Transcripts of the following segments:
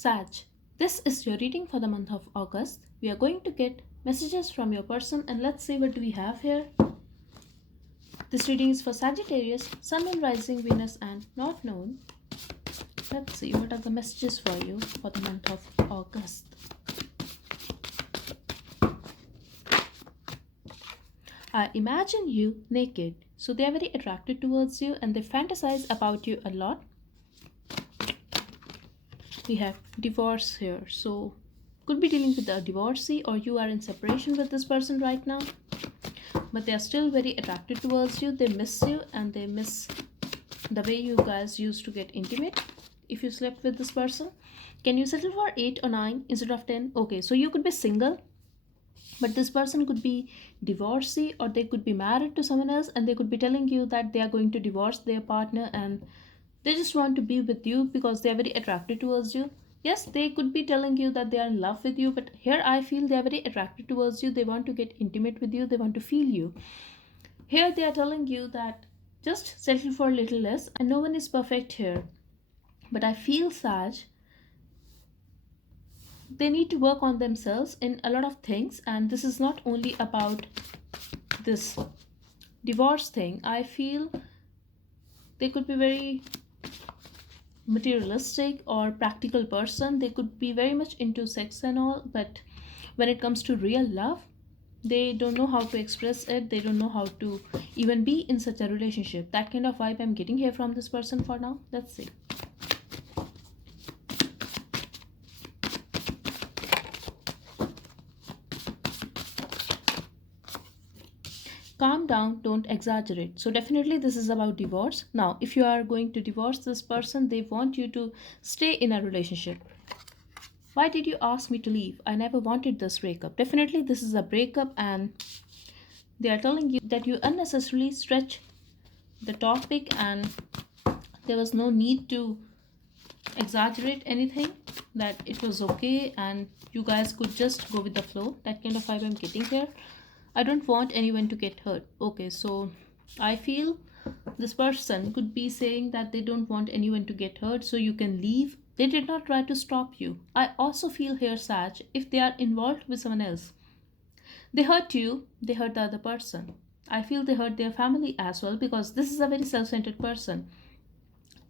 Sag, this is your reading for the month of August. We are going to get messages from your person and let's see what do we have here. This reading is for Sagittarius, Sun, Moon, Rising, Venus and Not Known. Let's see what are the messages for you for the month of August. I imagine you naked. So they are very attracted towards you and they fantasize about you a lot. We have divorce here, so could be dealing with a divorcee or you are in separation with this person right now, but they are still very attracted towards you. They miss you and they miss the way you guys used to get intimate if you slept with this person. Can you settle for 8 or 9 instead of 10? Okay, so you could be single, but this person could be divorcee or they could be married to someone else and they could be telling you that they are going to divorce their partner and they just want to be with you because they are very attracted towards you. Yes, they could be telling you that they are in love with you, but here I feel they are very attracted towards you. They want to get intimate with you, they want to feel you. Here they are telling you that just settle for a little less, and no one is perfect here. But I feel Sag, they need to work on themselves in a lot of things, and this is not only about this divorce thing. I feel they could be very materialistic or practical person. They could be very much into sex and all, but when it comes to real love, they don't know how to express it. They don't know how to even be in such a relationship. That kind of vibe I'm getting here from this person for now. Let's see. Calm down, don't exaggerate. So definitely this is about divorce. Now if you are going to divorce this person, they want you to stay in a relationship. Why did you ask me to leave? I never wanted this breakup. Definitely this is a breakup and they are telling you that you unnecessarily stretch the topic and there was no need to exaggerate anything, that it was okay and you guys could just go with the flow. That kind of vibe I'm getting here. I don't want anyone to get hurt. Okay, so I feel this person could be saying that they don't want anyone to get hurt, so you can leave. They did not try to stop you. I also feel here, Sag, if they are involved with someone else, they hurt you, they hurt the other person. I feel they hurt their family as well because this is a very self centered person.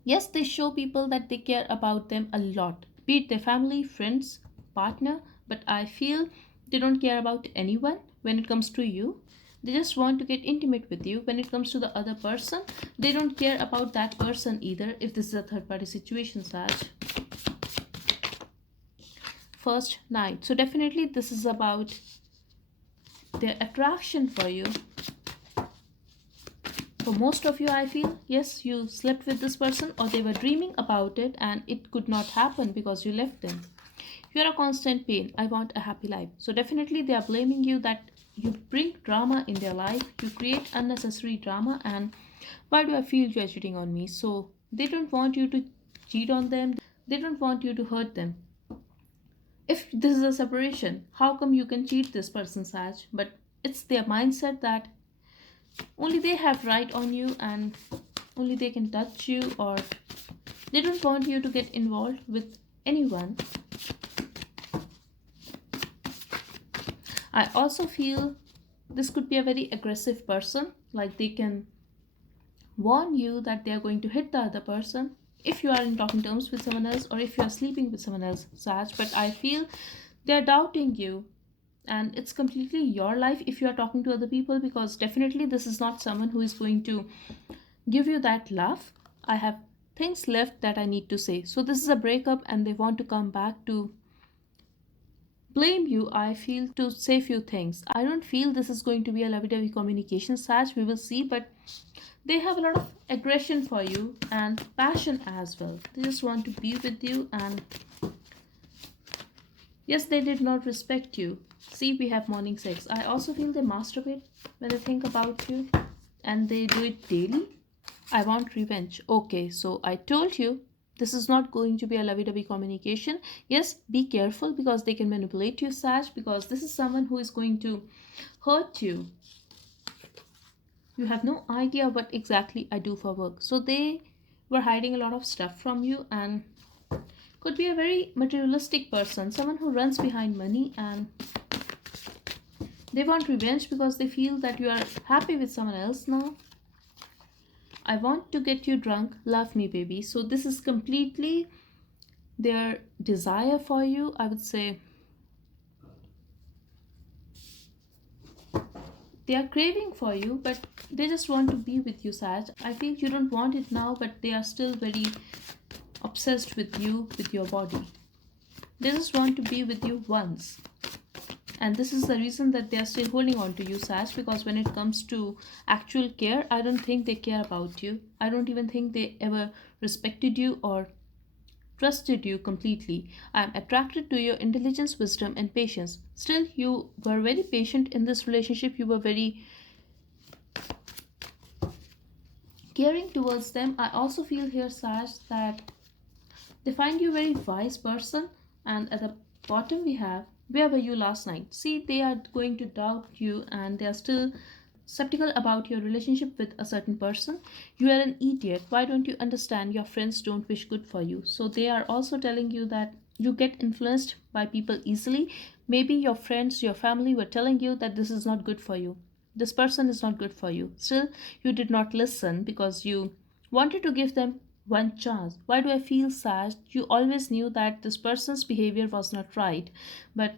Yes, they show people that they care about them a lot, be it their family, friends, partner, but I feel they don't care about anyone when it comes to you. They just want to get intimate with you. When it comes to the other person, they don't care about that person either if this is a third party situation, Sag. First night. So definitely this is about their attraction for you. For most of you, I feel, yes, you slept with this person or they were dreaming about it and it could not happen because you left them. You're a constant pain. I want a happy life. So definitely they are blaming you that you bring drama in their life. You create unnecessary drama and why do I feel you're cheating on me? So they don't want you to cheat on them. They don't want you to hurt them. If this is a separation, how come you can cheat this person, Sag? But it's their mindset that only they have right on you and only they can touch you, or they don't want you to get involved with anyone. I also feel this could be a very aggressive person, like they can warn you that they are going to hit the other person if you are in talking terms with someone else or if you are sleeping with someone else, Sag. But I feel they are doubting you and it's completely your life if you are talking to other people, because definitely this is not someone who is going to give you that love. I have things left that I need to say. So this is a breakup and they want to come back to blame you, I feel, to say few things. I don't feel this is going to be a lovey-dovey communication, Sag. We will see, but they have a lot of aggression for you and passion as well. They just want to be with you and yes, they did not respect you. See, we have morning sex. I also feel they masturbate when they think about you and they do it daily. I want revenge. Okay, so I told you this is not going to be a lovey-dovey communication. Yes, be careful because they can manipulate you, Sag, because this is someone who is going to hurt you. You have no idea what exactly I do for work. So they were hiding a lot of stuff from you and Could be a very materialistic person, someone who runs behind money, and they want revenge because they feel that you are happy with someone else now. I want to get you drunk, love me, baby. So, this is completely their desire for you. I would say they are craving for you, but they just want to be with you, Saj. I feel you don't want it now, but they are still very obsessed with you, with your body. They just want to be with you once. And this is the reason that they are still holding on to you, Saj, because when it comes to actual care, I don't think they care about you. I don't even think they ever respected you or trusted you completely. I am attracted to your intelligence, wisdom, and patience. Still, you were very patient in this relationship. You were very caring towards them. I also feel here, Saj, that they find you a very wise person. And at the bottom, we have, where were you last night? See, they are going to doubt you and they are still skeptical about your relationship with a certain person. You are an idiot. Why don't you understand your friends don't wish good for you? So they are also telling you that you get influenced by people easily. Maybe your friends, your family were telling you that this is not good for you. This person is not good for you. Still, you did not listen because you wanted to give them one chance. Why do I feel sad? You always knew that this person's behavior was not right, but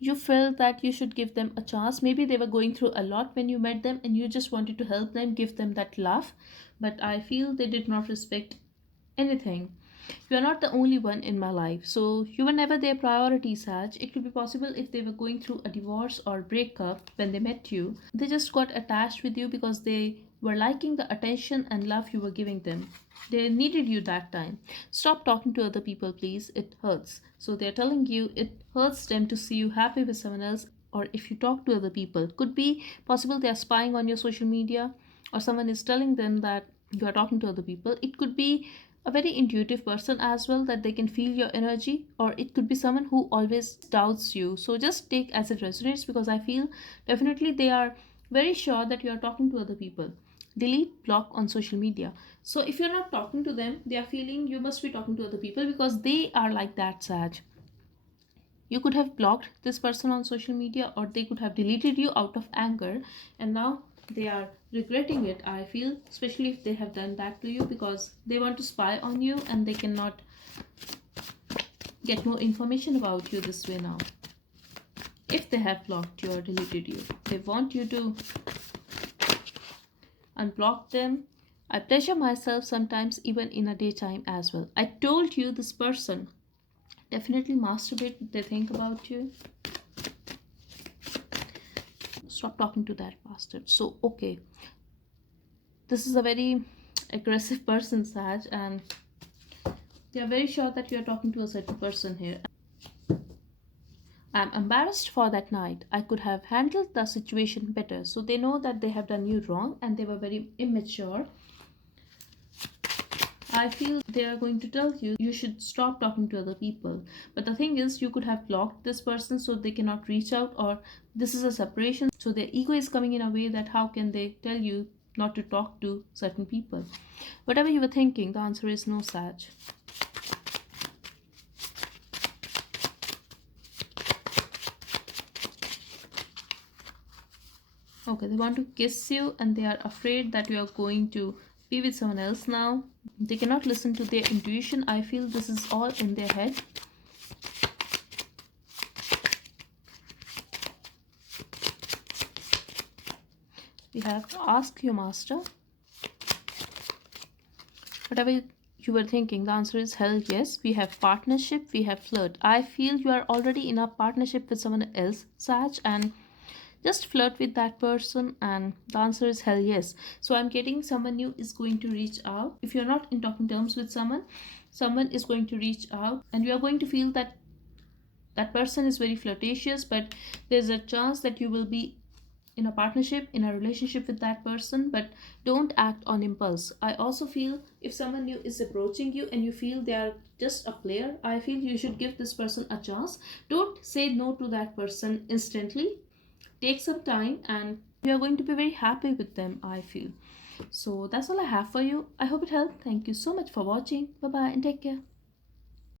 you felt that you should give them a chance. Maybe they were going through a lot when you met them and you just wanted to help them, give them that laugh. But I feel they did not respect anything. You are not the only one in my life. So you were never their priority, Saj. It could be possible if they were going through a divorce or breakup when they met you. They just got attached with you because they were liking the attention and love you were giving them. They needed you that time. Stop talking to other people, please. It hurts. So they're telling you it hurts them to see you happy with someone else, or if you talk to other people. Could be possible they are spying on your social media, or someone is telling them that you are talking to other people. It could be a very intuitive person as well, that they can feel your energy, or it could be someone who always doubts you. So just take as it resonates, because I feel definitely they are very sure that you are talking to other people. Delete, block on social media. So if you're not talking to them, they are feeling you must be talking to other people, because they are like that, Saj. You could have blocked this person on social media, or they could have deleted you out of anger, and now they are regretting it. I feel, especially if they have done that to you, because they want to spy on you and they cannot get more information about you this way now. If they have blocked you or deleted you, they want you to unblock them. I pleasure myself sometimes, even in a daytime as well. I told you this person definitely masturbate, they think about you. Stop talking to that bastard. So, okay, this is a very aggressive person, Saj, and they are very sure that you are talking to a certain person here. I'm embarrassed for that night. I could have handled the situation better. So they know that they have done you wrong and they were very immature. I feel they are going to tell you you should stop talking to other people. But the thing is, you could have blocked this person so they cannot reach out, or this is a separation. So their ego is coming in a way that how can they tell you not to talk to certain people? Whatever you were thinking, the answer is no, Saj. Okay, they want to kiss you and they are afraid that you are going to be with someone else now. They cannot listen to their intuition. I feel this is all in their head. We have ask your master. Whatever you were thinking, the answer is hell yes. We have partnership, we have flirt. I feel you are already in a partnership with someone else, Saj, and just flirt with that person, and the answer is hell yes. So I'm getting someone new is going to reach out. If you're not in talking terms with someone, someone is going to reach out and you are going to feel that that person is very flirtatious, but there's a chance that you will be in a partnership, in a relationship with that person. But don't act on impulse. I also feel if someone new is approaching you and you feel they are just a player, I feel you should give this person a chance. Don't say no to that person instantly. Take some time and you are going to be very happy with them, I feel. So that's all I have for you. I hope it helped. Thank you so much for watching. Bye bye and take care.